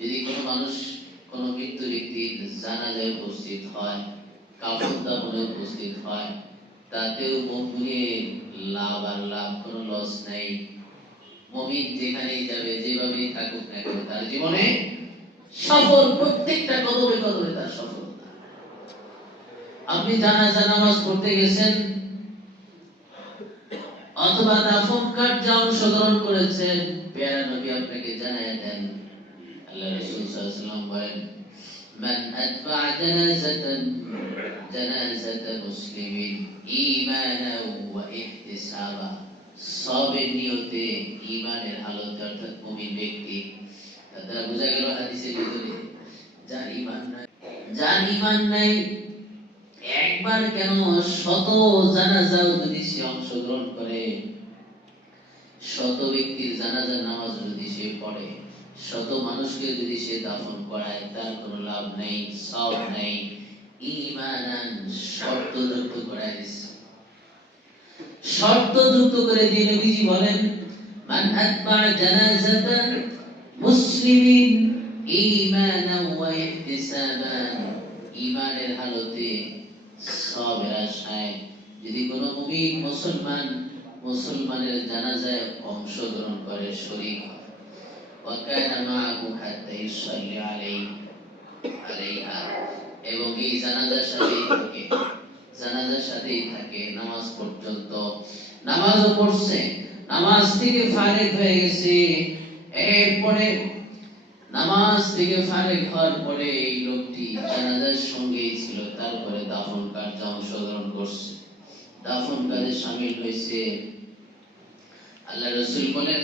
যদি কোনো মানুষ, কোনো মৃত্যু ব্যক্তির জানাজায় উপস্থিত হয়, কাপড় দাপনে উপস্থিত হয়, তাতেও মুমিনের লাভ আর লাভ কোনো লস নেই। মুমিন যেখানেই যাবে থাকুক না কেন, তার জীবনে সফল, প্রত্যেকটা কদমে কদমে তার সফলতা। আপনি জানাজা, নামাজ পড়তে গেছেন, অথবা দাফন কার্যে অংশগ্রহণ করেছেন পেয়ারা নবী আপনাকে জানায় দেন আল্লাহ রাসূল ওয়াসাল্লাম বলেন আতবা জানাজাতান জানাজাত মুসলিমিন ঈমানাও ওয়া ইহতিসাবা সবের নিয়তে ঈমানের হালত অর্থাৎ মুমিন ব্যক্তি। তারা বোঝা গেল হাদিসের ভিতরে, যার ঈমান নাই। যার ঈমান নাই, একবার কেন শত জানাজাও যদি সে অংশগ্রহণ করে, শত ব্যক্তির জানাজার নামাজ যদি সে পড়ে শত মানুষকে যদি সে দাফন করায়, তার কোনো লাভ নেই সব নেই। ইমানান করায় করে দিয়ে নবীজি বলেন, মান আতবা জানাজাতান মুসলিমিন ওয়া ইহতিসাবান। ঈমানের হালতে সবের আশায় যদি কোনো মুমিন মুসলমান মুসলমানের জানাজায় অংশগ্রহণ করে, শরীক হয়। وكان معه حتى يصلي عليه عليها এবং এই জানাজার সাথেই থাকে জানাজার সাথেই থাকে নামাজ পর্যন্ত নামাজও পড়ছে নামাজ থেকে ফারেক হয়ে গেছে এরপরে নামাজ থেকে ফারেক হওয়ার পরে এই লোকটি জানাজার সঙ্গেই ছিল তারপরে দাফন কার্য অংশগ্রহণ করছে দাফন কাজে সামিল হয়েছে আল্লাহ রসুল বলেন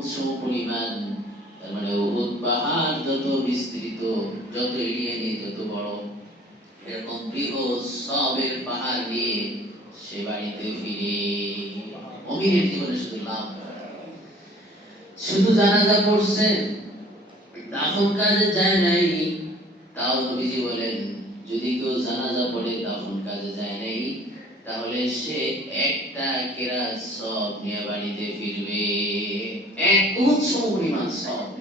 উহুদ সমপরিমাণ মানে যত বিস্তৃত, যত নিয়ে যত বড়। এরকম বৃহৎ সবের পাহাড় নিয়ে সে বাড়িতে ফিরে। অমিরের জীবনে শুধু লাভ শুধু জানাজা পড়ছে, দাফন কাজে যায় নাই, তাও নবীজি বলেন, যদি কেউ জানাজা পড়ে, দাফন কাজে যায় নাই। তাহলে সে একটা কেরা সব নিয়ে বাড়িতে ফিরবে। এক উৎস পরিমাণ সব।